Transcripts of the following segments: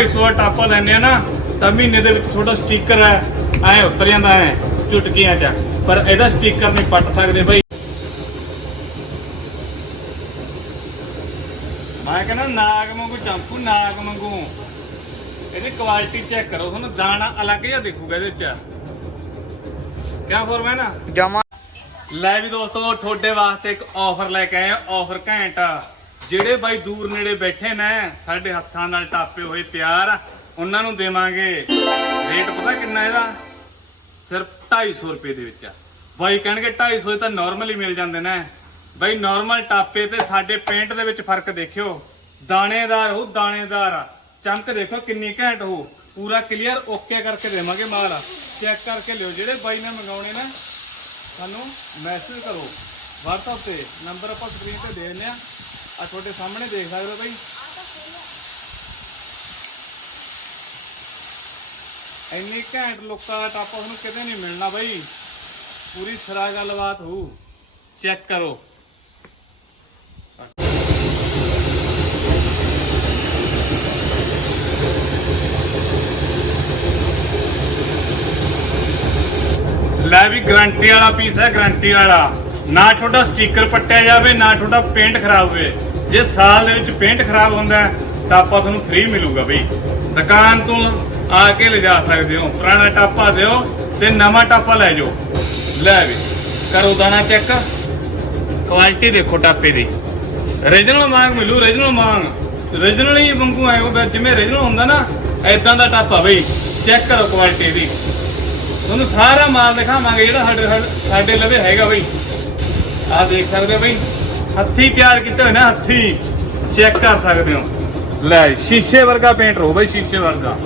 200 ਟਾਪਾ ਲੈਣੇ ਆ ਨਾ ਤਾਂ ਮਹੀਨੇ ਦੇ ਵਿੱਚ ਤੁਹਾਡਾ ਸਟicker ਹੈ ਐ ਉਤਰ ਜਾਂਦਾ ਐ ਚੁਟਕੀਆਂ 'ਚ। ਪਰ ਇਹਦਾ ਸਟicker ਨਹੀਂ ਪੱਟ ਸਕਦੇ ਬਈ। ਮੈਂ ਕਹਿੰਦਾ ਨਾਗ ਵਾਂਗੂ ਚੰਪੂ ਨਾਗ ਵਾਂਗੂ। ਇਹਦੀ ਕੁਆਲਿਟੀ ਚੈੱਕ ਕਰੋ ਤੁਹਾਨੂੰ ਦਾਣਾ ਅਲੱਗ ਜਿਹਾ ਦਿਖੂਗਾ ਇਹਦੇ 'ਚ ਕਿਆ ਫੋਰਮੈਨ ਆ ਜਮਾ ਲੈ ਵੀ ਦੋਸਤੋ ਤੁਹਾਡੇ ਵਾਸਤੇ ਇੱਕ ਆਫਰ ਲੈ ਕੇ ਆਏ ਆ ਆਫਰ ਘੈਂਟ। ਆ। ਜਿਹੜੇ ਬਾਈ ਦੂਰ ਨੇੜੇ ਬੈਠੇ ਨੇ, ਸਾਡੇ ਹੱਥਾਂ ਨਾਲ ਟਾਪੇ ਹੋਏ ਤਿਆਰ, ਉਹਨਾਂ ਨੂੰ ਦੇਵਾਂਗੇ। ਰੇਟ ਪਤਾ ਕਿੰਨਾ ਇਹਦਾ? ਸਿਰਫ 250 ਰੁਪਏ ਦੇ ਵਿੱਚ ਆ। ਬਾਈ ਕਹਿਣਗੇ 250 ਤਾਂ ਨਾਰਮਲ ਹੀ ਮਿਲ ਜਾਂਦੇ ਨੇ। ਬਾਈ ਨਾਰਮਲ ਟਾਪੇ ਤੇ ਸਾਡੇ ਪੇਂਟ ਦੇ ਵਿੱਚ ਫ਼ਰਕ ਦੇਖਿਓ। ਦਾਣੇਦਾਰ ਹੋ ਦਾਣੇਦਾਰ ਆ। ਚਮਕ ਦੇਖੋ ਕਿੰਨੀ ਘੈਂਟ ਹੋ ਪੂਰਾ ਕਲੀਅਰ ਓਕੇ ਕਰਕੇ ਦੇਵਾਂਗੇ ਮਾਲ। ਚੈੱਕ ਕਰਕੇ ਲਿਓ। ਜਿਹੜੇ ਬਾਈ ਨੇ ਮੰਗਾਉਣੇ ਨਾ, ਸਾਨੂੰ ਮੈਸੇਜ ਕਰੋ। WhatsApp ਤੇ ਨੰਬਰ ਆਪਾਂ ਸਕਰੀਨ ਤੇ ਦੇ ਦਿੰਦੇ ਆ। ਆ ਤੁਹਾਡੇ ਸਾਹਮਣੇ ਦੇਖ ਸਕਦੇ ਹੋ ਬਾਈ। ਇੰਨੀ ਘੈਂਟ ਲੋਕਾਂ ਦਾ ਟਾਪਾ ਤੁਹਾਨੂੰ ਕਿਤੇ ਨਹੀਂ ਮਿਲਣਾ ਬਾਈ। ਪੂਰੀ ਸਰਾ ਗੱਲਬਾਤ ਹੋਊ ਚੈੱਕ ਕਰੋ। ਲੈ ਵੀ ਗਰੰਟੀ ਵਾਲਾ ਪੀਸ ਹੈ, ਗਰੰਟੀ ਵਾਲਾ। ਨਾ ਤੁਹਾਡਾ ਸਟicker ਪੱਟਿਆ ਜਾਵੇ, ਨਾ ਤੁਹਾਡਾ ਪੇਂਟ ਖਰਾਬ ਹੋਵੇ। ਜੇ ਸਾਲ ਦੇ ਵਿੱਚ ਪੇਂਟ ਖਰਾਬ ਹੁੰਦਾ ਹੈ, ਤਾਂ ਆਪਾਂ ਤੁਹਾਨੂੰ ਫ੍ਰੀ ਮਿਲੂਗਾ ਬਈ। ਦੁਕਾਨ ਤੋਂ ਆ ਕੇ ਲਿਜਾ ਸਕਦੇ ਹੋ। ਪੁਰਾਣਾ ਟਾਪਾ ਦਿਓ ਤੇ ਨਵਾਂ ਟਾਪਾ ਲੈ ਜਾਓ। ਲੈ ਵੀ ਕਰੋ ਦਾਣਾ ਚੈੱਕ ਕੁਆਲਿਟੀ ਦੇਖੋ ਟਾਪੇ ਦੀ। ਰੀਜਨਲ ਮੰਗ ਮਿਲੂ ਰੀਜਨਲ ਮੰਗ ਰੀਜਨਲ ਹੀ ਵਾਂਗੂ ਆਏ ਜਿਵੇਂ ਰੀਜਨਲ ਹੁੰਦਾ ਨਾ ਐਦਾਂ ਦਾ ਟਾਪਾ ਬਈ। ਚੈੱਕ ਕਰੋ ਕੁਆਲਿਟੀ ਦੀ। ਤੁਹਾਨੂੰ ਸਾਰਾ ਮਾਲ ਦਿਖਾਵਾਂਗੇ ਜਿਹੜਾ ਸਾਡੇ ਸਾਡੇ ਲਵੇ ਹੈਗਾ ਬਈ। ਆਹ ਦੇਖ ਸਕਦੇ ਹੋ ਬਈ। ਹੱਥੀ ਤਿਆਰ ਕੀਤੇ ਹੋਏ ਨਾ ਹੱਥੀ ਚੈੱਕ ਕਰ ਸਕਦੇ ਹੋ। ਲੈ ਸ਼ੀਸ਼ੇ ਵਰਗਾ ਪੇਂਟ ਰੋ ਬਈ ਸ਼ੀਸ਼ੇ ਵਰਗਾ।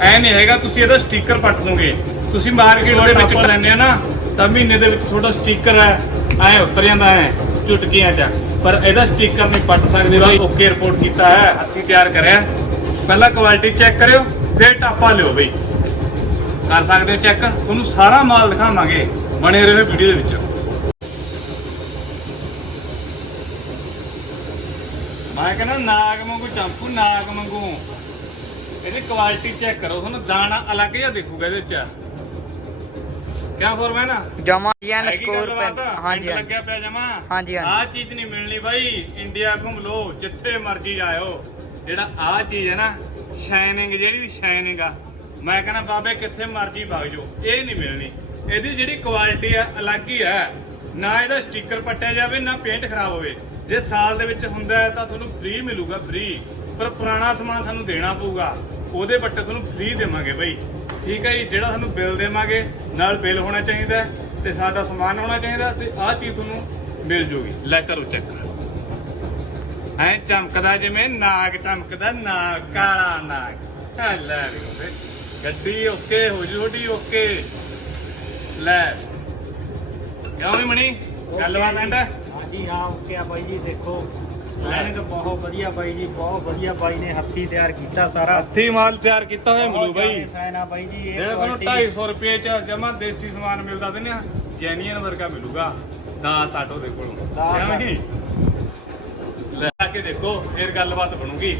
ਐ ਨਹੀਂ ਹੈਗਾ ਤੁਸੀਂ ਇਹਦਾ ਸਟicker ਪੱਟ ਦੋਗੇ। ਤੁਸੀਂ ਮਾਰਕੀਟ ਦੇ ਵਿੱਚ ਲੈਣੇ ਆ ਨਾ ਤਾਂ ਮਹੀਨੇ ਦੇ ਵਿੱਚ ਤੁਹਾਡਾ ਸਟicker ਹੈ ਐ ਉਤਰ ਜਾਂਦਾ ਹੈ ਚੁਟਕੀਆਂ 'ਚ। ਪਰ ਇਹਦਾ ਸਟicker ਨਹੀਂ ਪੱਟ ਸਕਦੇ ਬਈ ਓਕੇ ਰਿਪੋਰਟ ਕੀਤਾ ਹੈ ਹੱਥੀ ਤਿਆਰ ਕਰਿਆ। ਪਹਿਲਾਂ ਕੁਆਲਿਟੀ ਚੈੱਕ ਕਰਿਓ ਫਿਰ ਟਾਪਾ ਲਿਓ ਬਈ। ਕਰ ਸਕਦੇ ਹੋ ਚੈੱਕ ਤੁਹਾਨੂੰ ਸਾਰਾ ਮਾਲ ਦਿਖਾਵਾਂਗੇ ਬਣੇ ਰਹੋ ਵੀਡੀਓ ਦੇ ਵਿੱਚ। ਮੈਂ ਕਹਿੰਦਾ ਨਾਗ ਵਾਂਗੂ ਚੰਪੂ ਨਾਗ ਵਾਂਗੂ। ਇਹਦੀ ਕੁਆਲਿਟੀ ਚੈੱਕ ਕਰੋ ਤੁਹਾਨੂੰ ਦਾਣਾ ਅਲੱਗ ਜਿਹਾ ਦਿਖੂਗਾ ਇਹਦੇ ਚ ਕਿਆ ਫੋਰਮੈਨ ਆ ਜਮਾ ਜਨ ਸਕੋਰ? ਹਾਂਜੀ ਲੱਗਿਆ ਪਿਆ ਜਮਾ? ਹਾਂਜੀ। ਆਹ ਚੀਜ਼ ਨਹੀਂ ਮਿਲਣੀ ਬਾਈ ਇੰਡੀਆ ਘੁੰਮ ਲੋ ਜਿੱਥੇ ਮਰਜ਼ੀ ਜਾਇਓ। ਜਿਹੜਾ ਆਹ ਚੀਜ਼ ਹੈ ਨਾ ਸ਼ਾਈਨਿੰਗ ਜਿਹੜੀ ਸ਼ਾਈਨਿੰਗ ਆ ਮੈਂ ਕਹਿੰਦਾ ਬਾਬੇ ਕਿੱਥੇ ਮਰਜ਼ੀ ਵਗ ਜਾਓ ਇਹ ਨਹੀਂ ਮਿਲਣੀ। ਇਹਦੀ ਜਿਹੜੀ ਕੁਆਲਿਟੀ ਆ ਅਲੱਗ ਹੀ ਹੈ ਨਾ ਇਹਦਾ ਸਟicker ਪੱਟਿਆ ਜਾਵੇ ਨਾ ਪੇਂਟ ਖਰਾਬ ਹੋਵੇ। ਜੇ ਸਾਲ ਦੇ ਵਿੱਚ ਹੁੰਦਾ ਹੈ ਤਾਂ ਤੁਹਾਨੂੰ ਫ੍ਰੀ ਮਿਲੂਗਾ ਫ੍ਰੀ ਪਰ ਪੁਰਾਣਾ ਸਮਾਨ ਸਾਨੂੰ ਦੇਣਾ ਪਊਗਾ। ਉਹਦੇ ਬੱਟੇ ਤੁਹਾਨੂੰ ਫ੍ਰੀ ਦੇਵਾਂਗੇ ਬਈ। ਠੀਕ ਹੈ ਜੀ? ਜਿਹੜਾ ਸਾਨੂੰ ਬਿੱਲ ਦੇਵਾਂਗੇ, ਨਾਲ ਬਿੱਲ ਹੋਣਾ ਚਾਹੀਦਾ ਤੇ ਸਾਡਾ ਸਮਾਨ ਹੋਣਾ ਚਾਹੀਦਾ ਤੇ ਆਹ ਚੀਜ਼ ਤੁਹਾਨੂੰ ਮਿਲ ਜੂਗੀ। ਲੈ ਕਰੋ ਚੈੱਕ ਐ ਚਮਕਦਾ ਜਿਵੇਂ ਨਾਗ, ਚਮਕਦਾ ਨਾਗ, ਕਾਲਾ ਨਾਗ। ਲੈ ਵੀ ਗੱਡੀ ਓਕੇ ਹੋ ਜੂ ਤੁਹਾਡੀ ਓਕੇ ਲੈ। ਕਿਉਂ ਵੀ ਮਣੀ? ਗੱਲਬਾਤ ਐਂਡ ਹਾਂਜੀ ਹਾਂ ਓਕੇ ਆ ਬਾਈ ਜੀ ਦੇਖੋ। ਲੈਨਿੰਗ ਬਹੁਤ ਵਧੀਆ ਬਾਈ ਜੀ ਬਹੁਤ ਵਧੀਆ ਬਾਈ ਨੇ ਹੱਥੀ ਤਿਆਰ ਕੀਤਾ ਸਾਰਾ। ਹੱਥੀ ਮਾਲ ਤਿਆਰ ਕੀਤਾ ਹੋਇਆ ਮਿਲੂ ਬਾਈ। ਫੈਨ ਆ ਬਾਈ ਜੀ ਇਹ ਜਿਹੜਾ ਤੁਹਾਨੂੰ quality 250 ਰੁਪਏ ਚ ਜਮਾ ਦੇਸੀ ਸਮਾਨ ਮਿਲਦਾ ਤੇ ਨਾ ਜੈਨੀਅਨ ਵਰਗਾ ਮਿਲੂਗਾ। 10 ਆਟੋ ਦੇ ਕੋਲੋਂ? ਲੈ ਕੇ ਦੇਖੋ ਫਿਰ ਗੱਲਬਾਤ ਬਣੂਗੀ।